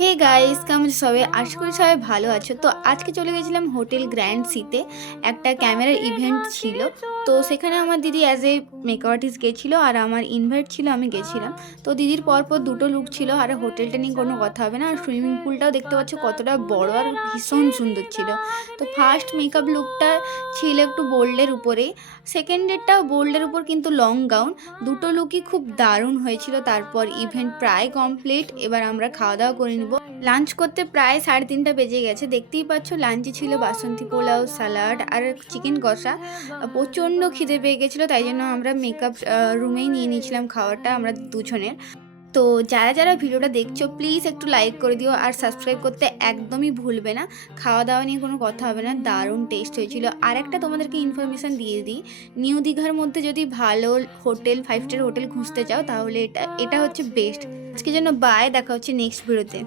Hey guys, কেমন সবাই? আশা করি সবাই ভালো আছো। তো আজকে চলে গেছিলাম হোটেল গ্র্যান্ড সিতে। একটা ক্যামেরার ইভেন্ট ছিল। তো সেখানে আমার দিদি অ্যাজ এ মেকআপ আর্টিস্ট গেছিলো আর আমার ইনভাইট ছিল, আমি গেছিলাম। তো দিদির পরপর দুটো লুক ছিল। আর হোটেলটা নিয়ে কোনো কথা হবে না। আর সুইমিং পুলটাও দেখতে পাচ্ছ কতটা বড় আর ভীষণ সুন্দর ছিল। তো ফার্স্ট মেকআপ লুকটা ছিল একটু বোল্ডের উপরেই, সেকেন্ডেরটাও বোল্ডের উপর কিন্তু লং গাউন। দুটো লুকই খুব দারুণ হয়েছিল। তারপর ইভেন্ট প্রায় কমপ্লিট, এবার আমরা খাওয়া দাওয়া করে নিব। লাঞ্চ করতে প্রায় 3:30 বেজে গেছে। দেখতেই পাচ্ছ লাঞ্চে ছিল বাসন্তী পোলাও, স্যালাড আর চিকেন কষা। প্রচণ্ড খিদে পেয়ে গেছিলো, তাই জন্য আমরা মেকআপ রুমেই নিয়ে নিয়েছিলাম খাওয়াটা আমরা দুজনের। তো যারা যারা ভিডিওটা দেখছো প্লিজ একটু লাইক করে দিও আর সাবস্ক্রাইব করতে একদমই ভুলবে না। খাওয়া দাওয়া নিয়ে কোনো কথা হবে না, দারুণ টেস্ট হয়েছিল। আর একটা তোমাদেরকে ইনফরমেশান দিয়ে দিই, নিউ দীঘার মধ্যে যদি ভালো হোটেল, 5 স্টার হোটেল খুঁজতে চাও তাহলে এটা এটা হচ্ছে বেস্ট। আজকের জন্য বাই, দেখা হচ্ছে নেক্সট ভিডিওতে।